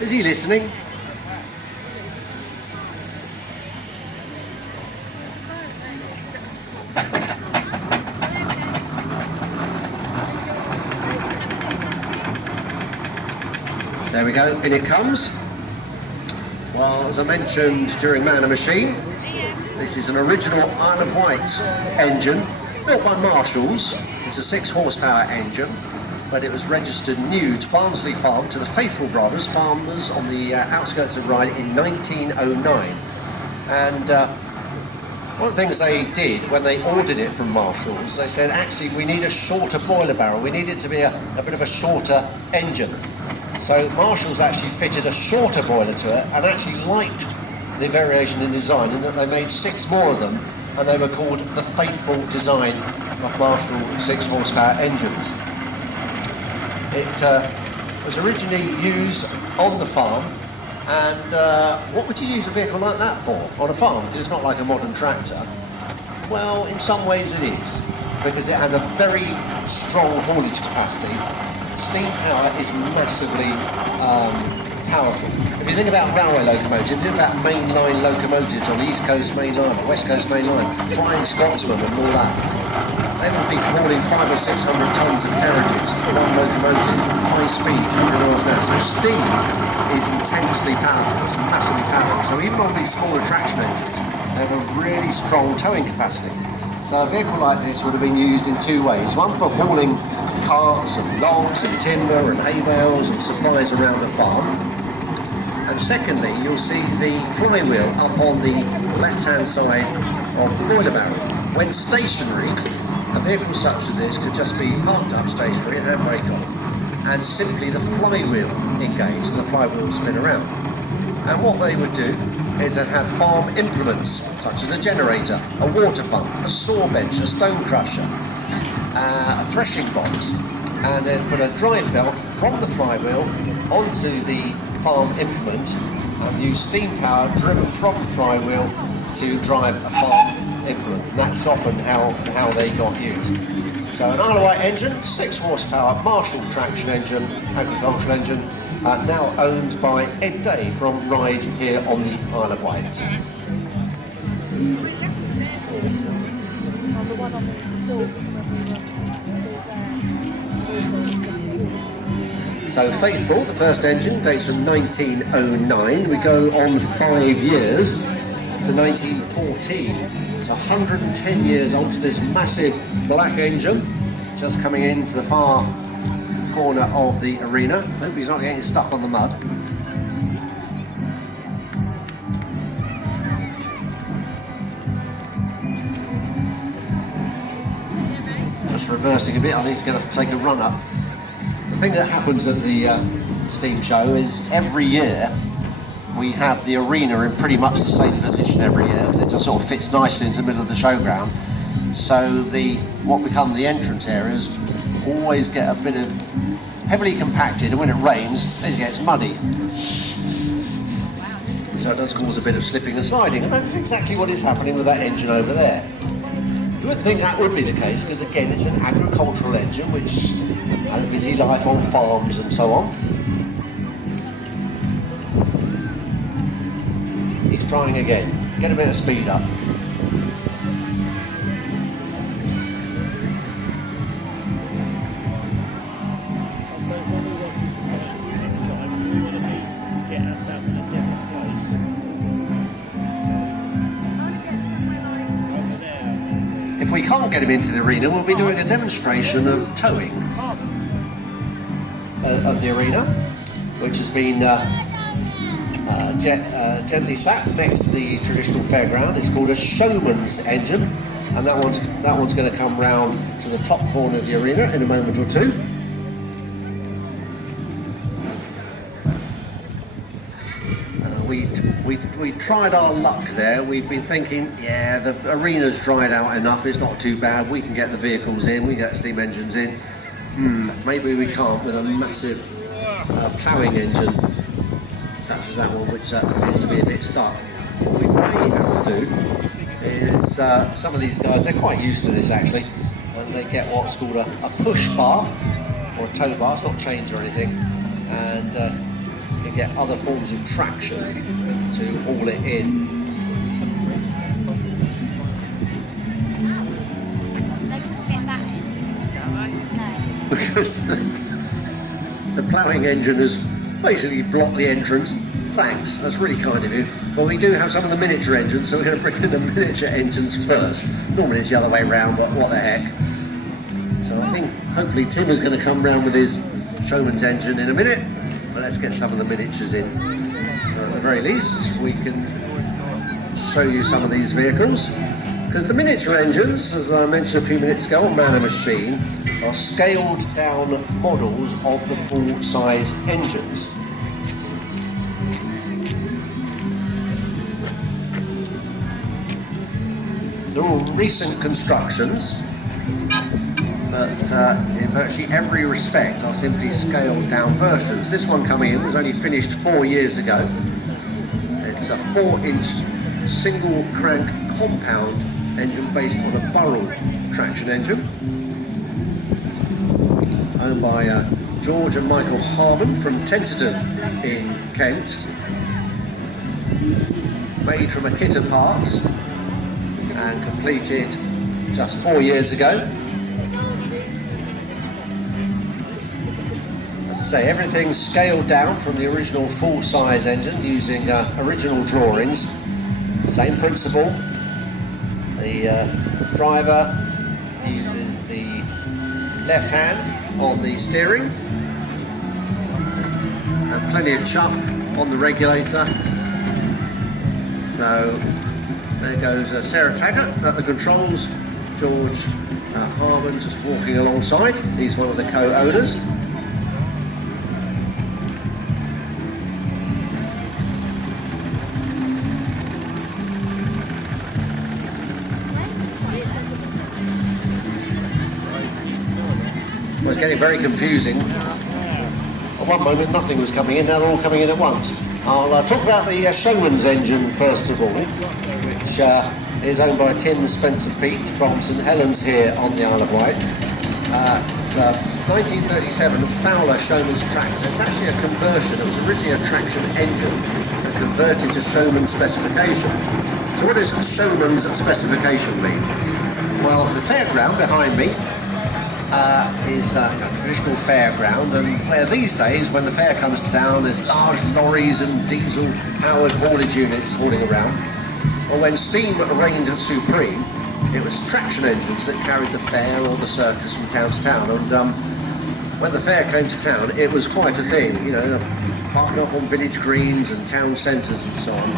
Is he listening? There we go, in it comes. Well, as I mentioned during Man and Machine, this is an original Isle of Wight engine, built by Marshalls. It's a 6 horsepower engine, but it was registered new to Barnsley Farm, to the Faithful Brothers, farmers on the outskirts of Ryde in 1909. And one of the things they did when they ordered it from Marshalls, they said, actually, we need a shorter boiler barrel. We need it to be a bit of a shorter engine. So Marshalls actually fitted a shorter boiler to it and actually liked the variation in design, in that they made 6 more of them, and they were called the Faithful design of Marshall 6 horsepower engines. It was originally used on the farm, and what would you use a vehicle like that for on a farm? Because it's not like a modern tractor. Well, in some ways it is, because it has a very strong haulage capacity. Steam power is massively powerful. If you think about railway locomotives, think about mainline locomotives on the East Coast Main Line, the West Coast Main Line, Flying Scotsman and all that. They would be hauling 500 or 600 tons of carriages for one locomotive, high speed, 100 miles an hour. So steam is intensely powerful, it's massively powerful. So even on these smaller traction engines, they have a really strong towing capacity. So a vehicle like this would have been used in 2 ways. One for hauling carts and logs and timber and hay bales and supplies around a farm. And secondly, you'll see the flywheel up on the left-hand side of the boiler barrel. When stationary, a vehicle such as this could just be parked up stationary, handbrake on, and simply the flywheel engaged, so the flywheel will spin around. And what they would do is they'd have farm implements, such as a generator, a water pump, a saw bench, a stone crusher, a threshing box, and then put a drive belt from the flywheel onto the farm implement and use steam power driven from the flywheel to drive a farm implement. And that's often how they got used. So an Isle of Wight engine, 6 horsepower Marshall traction engine, agricultural engine, now owned by Ed Day from Ryde here on the Isle of Wight. So Faithful, the first engine, dates from 1909. We go on 5 years to 1914. So 110 years onto this massive black engine, just coming into the far corner of the arena. Hope he's not getting stuck on the mud. Just reversing a bit, I think he's going to take a run up. The thing that happens at the steam show is every year we have the arena in pretty much the same position every year, because it just sort of fits nicely into the middle of the showground. So what become the entrance areas always get a bit of heavily compacted, and when it rains it gets muddy. So it does cause a bit of slipping and sliding, and that is exactly what is happening with that engine over there. You wouldn't think that would be the case, because again it's an agricultural engine which had a busy life on farms and so on. He's trying again, get a bit of speed up. If we can't get him into the arena, we'll be doing a demonstration of towing of the arena, which has been gently sat next to the traditional fairground. It's called a Showmans engine, and that one's going to come round to the top corner of the arena in a moment or two. We tried our luck there. We've been thinking, yeah, the arena's dried out enough, it's not too bad, we can get the vehicles in, we can get steam engines in. Maybe we can't with a massive ploughing engine such as that one, which appears to be a bit stuck. What we may have to do is, some of these guys, they're quite used to this actually, and they get what's called a push bar, or a tow bar, it's not chains or anything, and can get other forms of traction to haul it in. Because the ploughing engine has basically blocked the entrance. Thanks, that's really kind of you. Well, we do have some of the miniature engines, so we're going to bring in the miniature engines first. Normally it's the other way around, what the heck. So I think hopefully Tim is going to come round with his Showman's engine in a minute, but let's get some of the miniatures in. So at the very least we can show you some of these vehicles, because the miniature engines, as I mentioned a few minutes ago on Man and Machine, are scaled down models of the full-size engines. They're all recent constructions, but in virtually every respect are simply scaled down versions. This one coming in was only finished 4 years ago. It's a 4-inch single crank compound engine based on a Burrell traction engine, owned by George and Michael Harmon from Tenterden in Kent. Made from a kit of parts and completed just 4 years ago. As I say, everything's scaled down from the original full-size engine using original drawings. Same principle. The driver uses the left hand on the steering and plenty of chuff on the regulator. So there goes Sarah Taggart at the controls, George Harmon just walking alongside. He's one of the co-owners. It was getting very confusing. At one moment nothing was coming in, now they're all coming in at once. I'll talk about the Showmans engine first of all, which is owned by Tim Spencer Peake from St Helens here on the Isle of Wight. It's a 1937 Fowler Showmans tractor. It's actually a conversion. It was originally a traction engine and converted to Showmans specification. So what does Showmans specification mean? Well, the fairground behind me is a traditional fairground, and where these days when the fair comes to town there's large lorries and diesel powered haulage units hauling around. Well, when steam reigned supreme, it was traction engines that carried the fair or the circus from town to town, and when the fair came to town it was quite a thing, you know, parking up on village greens and town centres and so on,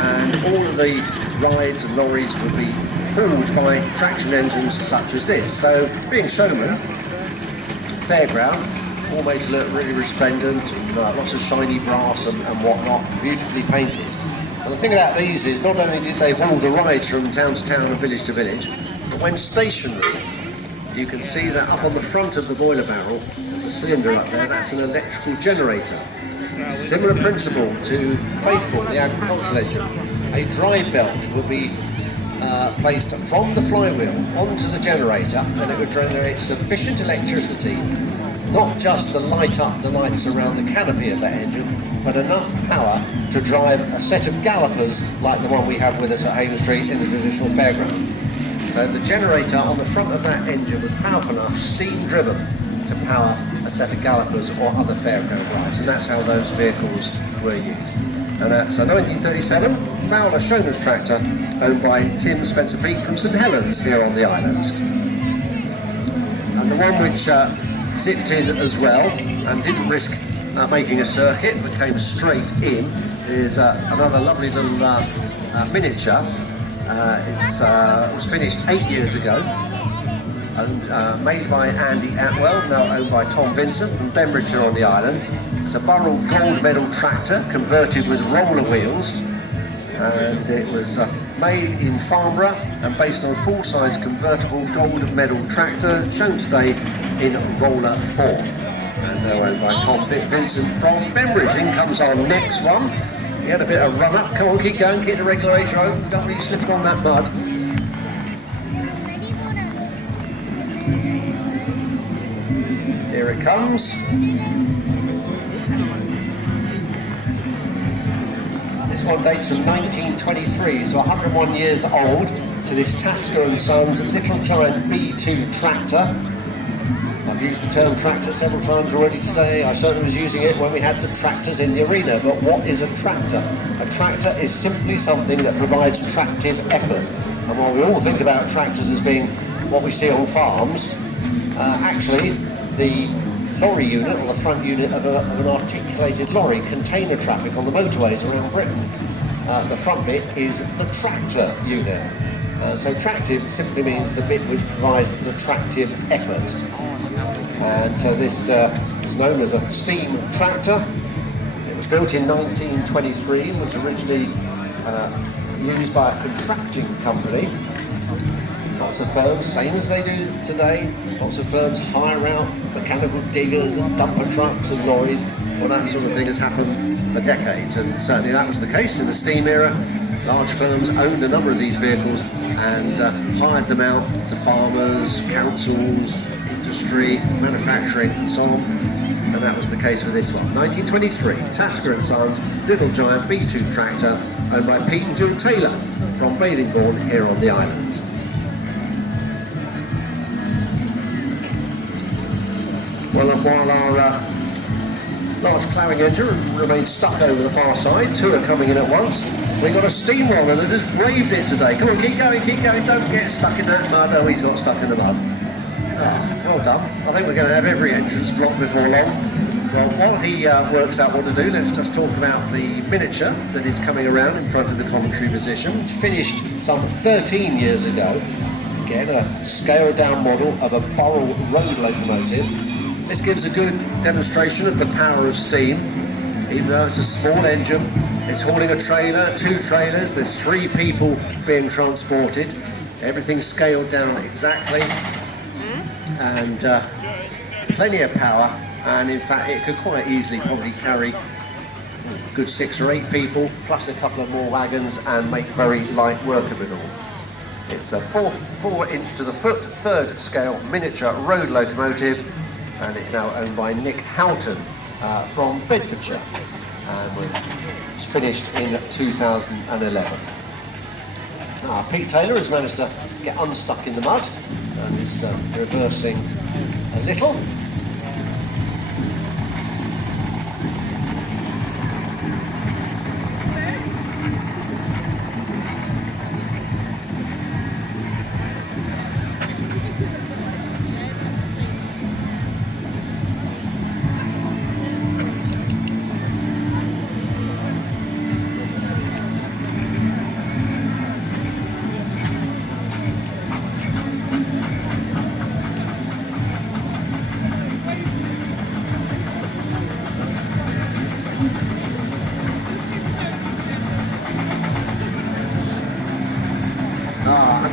and all of the rides and lorries would be pulled by traction engines such as this. So being Showman, fairground, all made to look really resplendent and lots of shiny brass and whatnot, beautifully painted. And the thing about these is not only did they haul the rides from town to town and village to village, but when stationary, you can see that up on the front of the boiler barrel there's a cylinder up there, that's an electrical generator. Similar principle to Faithful, the agricultural engine. A drive belt would be placed from the flywheel onto the generator, and it would generate sufficient electricity not just to light up the lights around the canopy of that engine, but enough power to drive a set of gallopers like the one we have with us at Havenstreet in the traditional fairground. So the generator on the front of that engine was powerful enough, steam driven, to power a set of gallopers or other fairground rides, and that's how those vehicles were used. And that's a 1937 Fowler Showman's tractor owned by Tim Spencer Peake from St Helens here on the island. And the one which zipped in as well and didn't risk making a circuit but came straight in is another lovely little miniature. It was finished 8 years ago, made by Andy Atwell, now owned by Tom Vincent from Bembridge here on the island. It's a Burrell gold medal tractor converted with roller wheels, and it was made in Farnborough and based on a full-size convertible gold medal tractor shown today in roller form. And they're owned by Tom Vincent from Bembridge. In comes our next one. He had a bit of run up. Come on, keep going, keep the regulator open, don't really slip on that mud. Here it comes. This one dates from 1923, so 101 years old, to this Tasker & Sons Little Giant B2 tractor. I've used the term tractor several times already today. I certainly was using it when we had the tractors in the arena. But what is a tractor? A tractor is simply something that provides tractive effort. And while we all think about tractors as being what we see on farms, actually the lorry unit, or the front unit of an articulated lorry, container traffic on the motorways around Britain, the front bit is the tractor unit. So tractive simply means the bit which provides the tractive effort. And so this is known as a steam tractor. It was built in 1923 and was originally used by a contracting company. Lots of firms, same as they do today, lots of firms hire out mechanical diggers and dumper trucks and lorries. Well, that sort of thing has happened for decades, and certainly that was the case in the steam era. Large firms owned a number of these vehicles and hired them out to farmers, councils, industry, manufacturing, and so on. And that was the case with this one. 1923, Tasker & Sons Little Giant B2 tractor, owned by Pete and Jill Taylor from Bathingbourne here on the island. Well, and while our large ploughing engine remains stuck over the far side, two are coming in at once. We've got a steamroller that has braved it today. Come on, keep going, don't get stuck in that mud. Oh, he's got stuck in the mud. Ah, well done. I think we're going to have every entrance blocked before long. Well, while he works out what to do, let's just talk about the miniature that is coming around in front of the commentary position. It's finished some 13 years ago. Again, a scaled down model of a Burrell road locomotive. This gives a good demonstration of the power of steam. Even though it's a small engine, it's hauling a trailer, two trailers, there's three people being transported. Everything's scaled down exactly, and plenty of power. And in fact, it could quite easily probably carry a good 6 or 8 people, plus a couple of more wagons, and make very light work of it all. It's a 4 inch to the foot, 3rd scale miniature road locomotive, and it's now owned by Nick Houghton from Bedfordshire, and was finished in 2011. Pete Taylor has managed to get unstuck in the mud and is reversing a little.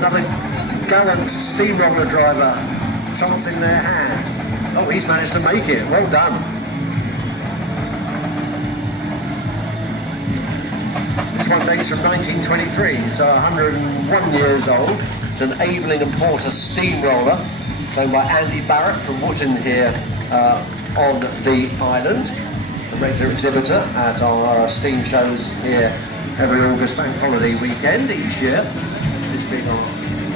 Another gallant steamroller driver chancing their hand. Oh, he's managed to make it. Well done. This one dates from 1923, so 101 years old. It's an Aveling and Porter steamroller. It's owned by Andy Barrett from Wootton here on the island. A regular exhibitor at our steam shows here every August bank holiday weekend each year. This being our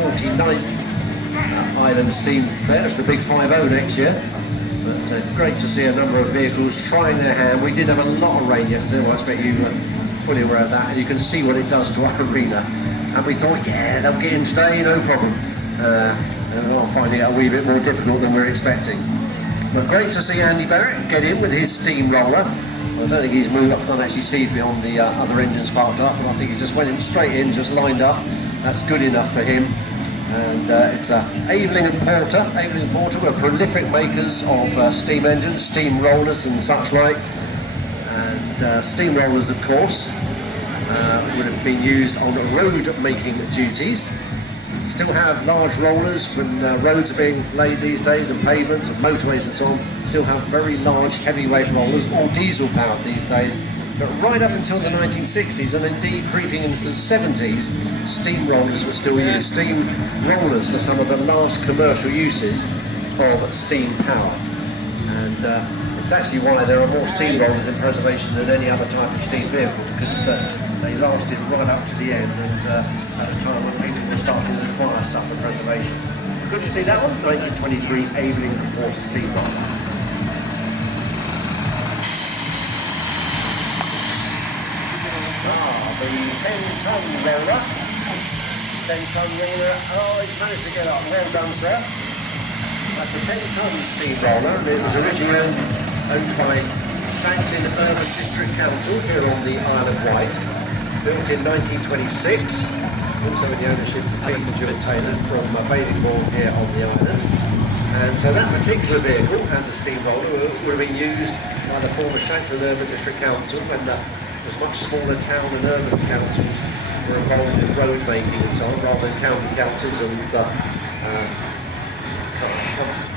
49th Island Steam Fair. It's the big 5-0 next year. But great to see a number of vehicles trying their hand. We did have a lot of rain yesterday, well, I expect you were fully aware of that, and you can see what it does to our arena. And we thought, yeah, they'll get in today, no problem. And I'm finding it a wee bit more difficult than we're expecting. But great to see Andy Barrett get in with his steamroller. I don't think he's moved up, I can't actually see beyond the other engines parked up, but I think he just went in straight in, just lined up. That's good enough for him. And it's Aveling and Porter. Aveling and Porter were prolific makers of steam engines, steam rollers and such like. And steam rollers, of course, would have been used on road making duties. Still have large rollers when roads are being laid these days, and pavements and motorways and so on. Still have very large heavyweight rollers, all diesel powered these days. But right up until the 1960s, and indeed creeping into the 70s, steam rollers were still used. Steam rollers were some of the last commercial uses of steam power. And it's actually why there are more steam rollers in preservation than any other type of steam vehicle, because they lasted right up to the end, and at a time when people were starting to acquire stuff for preservation. Good to see that one, 1923 Aveling water steam roller. The 10-ton roller. 10-ton roller. Oh, he's managed to get up. Well done, sir. That's a 10-ton steam roller, and it was originally owned by Shanklin Urban District Council here on the Isle of Wight. Built in 1926. Also in the ownership of Peter Jill Taylor from Bathing here on the island. And so that particular vehicle has a steam roller. Would have been used by the former Shanklin Urban District Council when the was much smaller town and urban councils were involved in road making and so on, rather than county councils and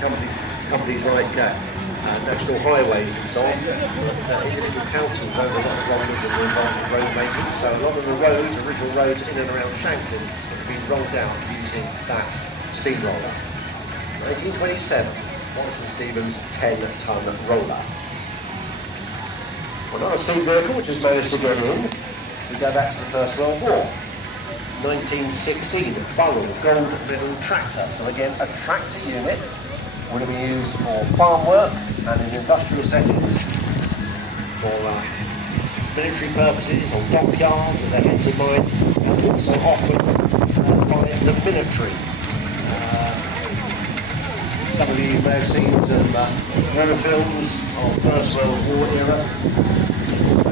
companies like National Highways and so on. But individual councils own a lot of rollers and were involved in road making, so a lot of the roads, original roads in and around Shanklin, have been rolled out using that steam roller. 1927, Wallis and Steevens 10-ton roller. Another steam vehicle which has managed to get in, we go back to the First World War. 1916, Burrell gold medal tractor. So again, a tractor unit would have been used for farm work and in industrial settings, for military purposes, on dockyards at the heads of mines, and also often by the military. Some of you may have seen some war films of First World War era.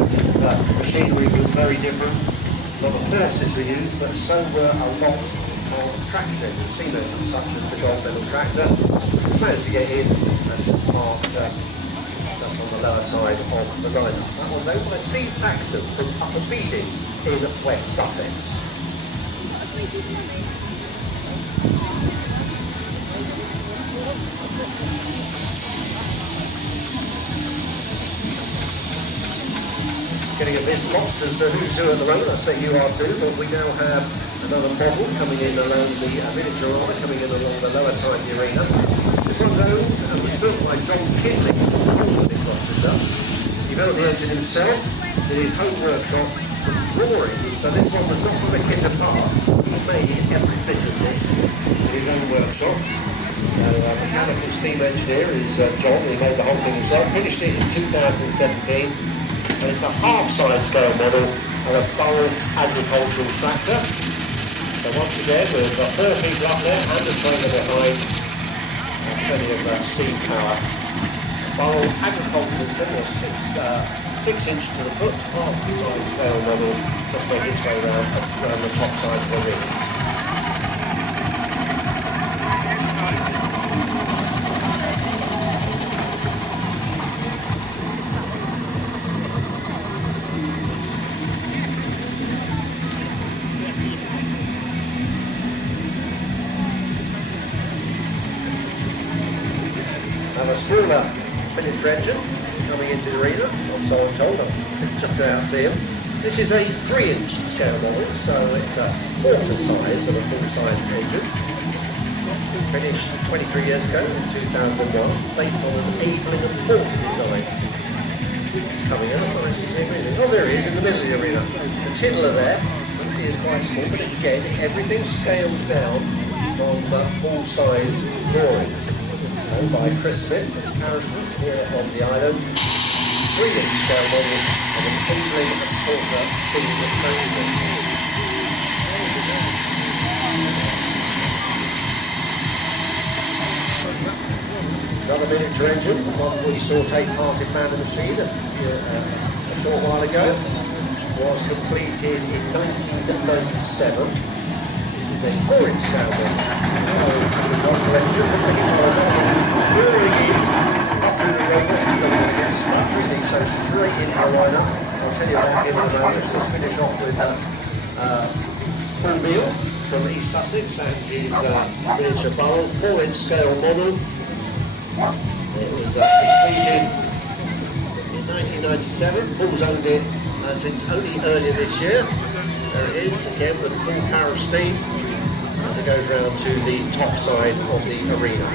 Notice that machinery was very different. A lot of horses were used, but so were a lot of traction engines, steam engines, such as the gold medal tractor, which managed to get in and just parked just on the lower side of the lineup. That was owned by Steve Paxton from Upper Beeding in West Sussex. Getting a bit lost as to who's who at the moment. I say you are too, but we now have another model coming in along the miniature roller, coming in along the lower side of the arena. This one's owned and was built by John Kidley in Gloucestershire. He built the engine himself in his home workshop from drawings, so this one was not from a kit of parts. He made every bit of this in his own workshop. So mechanical steam engineer is John. He made the whole thing himself, finished it in 2017. And it's a half-size scale model of a Burrell agricultural tractor. So once again, we've got 4 people up there and a trailer behind, and plenty of steam power. Burrell agricultural trim was 6 inch to the foot, half-size scale model, just making its way around the top side of the ring. A smaller miniature engine coming into the arena, so I'm told. I'm just about to see him. This is a 3-inch scale model, so it's a quarter size of a full-size engine. Finished 23 years ago in 2001, based on an Aveling and Porter design. It's coming in, nice to see him really. Oh, there he is in the middle of the arena. The tiddler there, he is quite small, but again, everything's scaled down from full-size drawings. By Chris Smith from Havenstreet here on the island. 3-inch scale model of an Aveling and Porter steam tractor. Another miniature engine, one we saw take part in Man and Machine a short while ago, was completed in 1997. This is a 4-inch scale model. Really, so straight into the lineup. I'll tell you about him in a moment. Let's just finish off with Paul Beale from East Sussex and his miniature Burrell 4-inch scale model. It was completed in 1997. Paul's owned it since only earlier this year. There it is, again with a full power of steam as it goes round to the top side of the arena.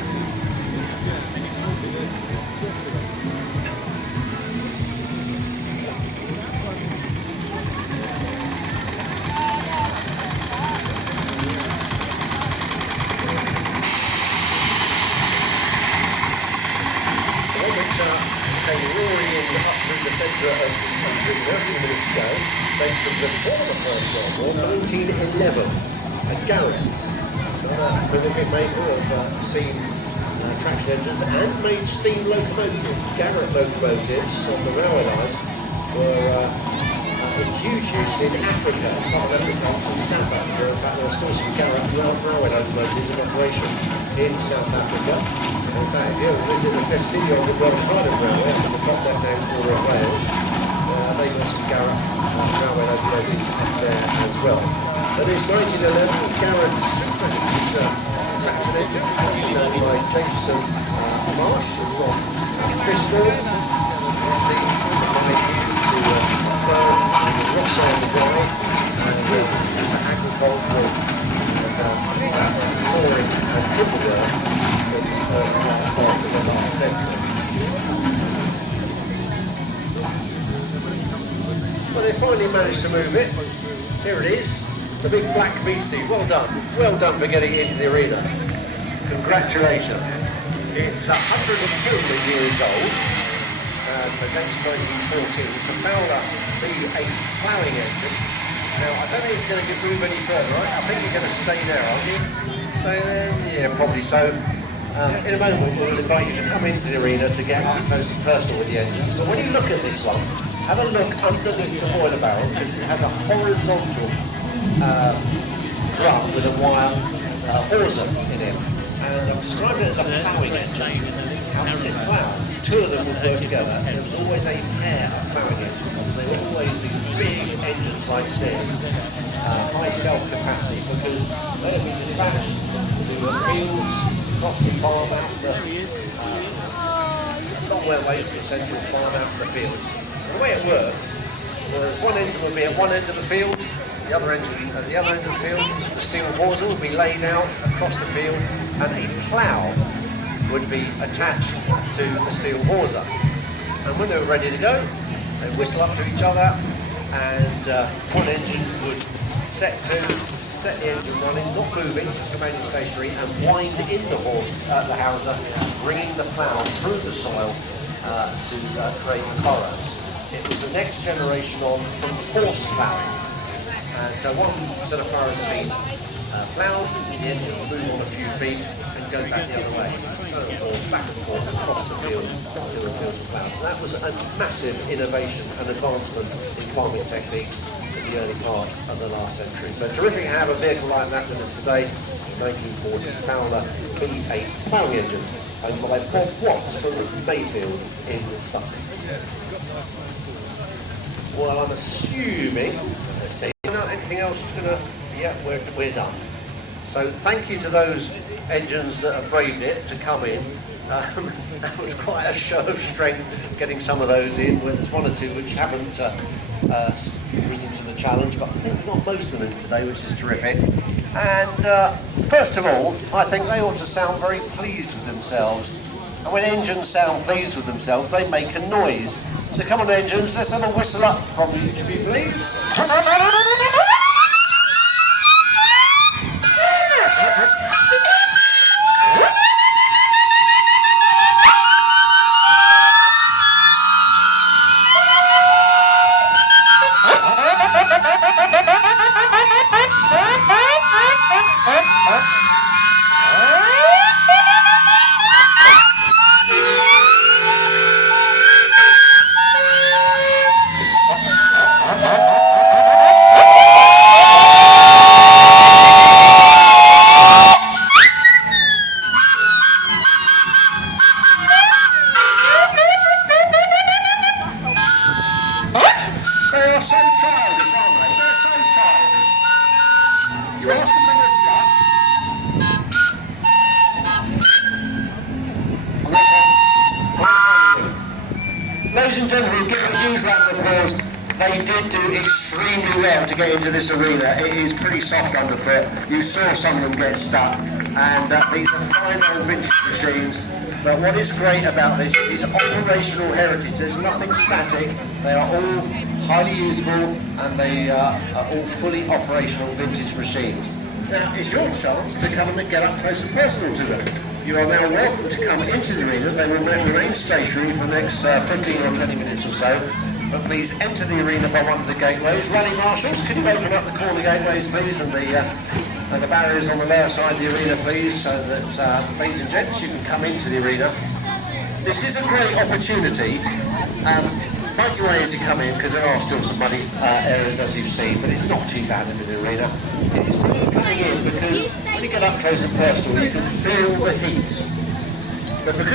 came roaring in up through the centre of the ring a few minutes ago, thanks to the former First World War, 1911. And Garrett, another prolific maker of steam traction engines, and made steam locomotives. Garrett locomotives on the railway lines were in huge use in Africa, Southern Africa, and South Africa. In fact, there are still some Garrett railway locomotives in operation in South Africa. In fact, if you ever visit the Festiniog on the Welsh Island Railway, up in the top left-hand corner of Wales, they've got some Garrett railway locomotives up there as well. But it's 1911, Garrett Superheated traction engine, designed by Jason Marsh from Bristol. The supply to Burrell and Ross on the way, and just for agricultural and sawing and timber work in the early part of the last century. Well, they finally managed to move it. Here it is, the big black beastie. Well done for getting into the arena. Congratulations. It's 110 years old. So that's 1914. It's a Fowler A8 Ploughing engine. Now, I don't think it's going to move any further, right? I think you're going to stay there, aren't you? Stay there? Yeah, probably so. In a moment, we'll invite you to come into the arena to get up close and personal with the engines. But when you look at this one, have a look underneath the boiler barrel, because it has a horizontal drum with a wire hawser in it. And I've described it as a ploughing engine. How does it plough? Two of them would work together, and there was always a pair of ploughing engines. And they were always these big engines like this, high self-capacity, because they would be dispatched to fields, across the farm out the a long way away from the central farm out in the fields. And the way it worked was one engine would be at one end of the field, the other engine at the other end of the field, the steel hawser would be laid out across the field, and a plough would be attached to the steel hawser. And when they were ready to go, they'd whistle up to each other, and one engine would set the engine running, not moving, just remaining stationary, and wind in the hawser, bringing the plough through the soil to create the furrows. It was the next generation on from horse ploughing. And so one set of furrows had been ploughed, the engine would move on a few feet and go back the other way. So back and forth across the field to the fields of plough. And that was a massive innovation and advancement in farming techniques in the early part of the last century. So terrific to have a vehicle like that with us today, 1940 Fowler A8 ploughing engine, owned by Bob Watts from Mayfield in Sussex. Well, I'm assuming, let's take anything else is gonna, yeah, we're done. So thank you to those engines that have braved it to come in. That was quite a show of strength getting some of those in. Well, there's one or two which haven't risen to the challenge, but I think we got most of them in today, which is terrific. And first of all, I think they ought to sound very pleased with themselves. And when engines sound pleased with themselves, they make a noise. So come on, engines, let's have a whistle up from each of you, please. Ladies and gentlemen, give a huge round of applause. They did do extremely well to get into this arena. It is pretty soft underfoot. You saw some of them get stuck, and these are fine old vintage machines. But what is great about this is operational heritage. There's nothing static. They are all highly usable, and they are all fully operational vintage machines. Now, it's your chance to come and get up close and personal to them. You are now welcome to come into the arena. They will remain stationary for the next 15 or 20 minutes or so. But please enter the arena by one of the gateways. Rally marshals, can you open up the corner gateways, please, and the barriers on the lower side of the arena, please, so that, ladies and gents, you can come into the arena. This is a great opportunity. Fight your way as you come in, because there are still some muddy areas, as you've seen, but it's not too bad in the arena. It is worth coming in because when you get up close and personal, you can feel the heat. But because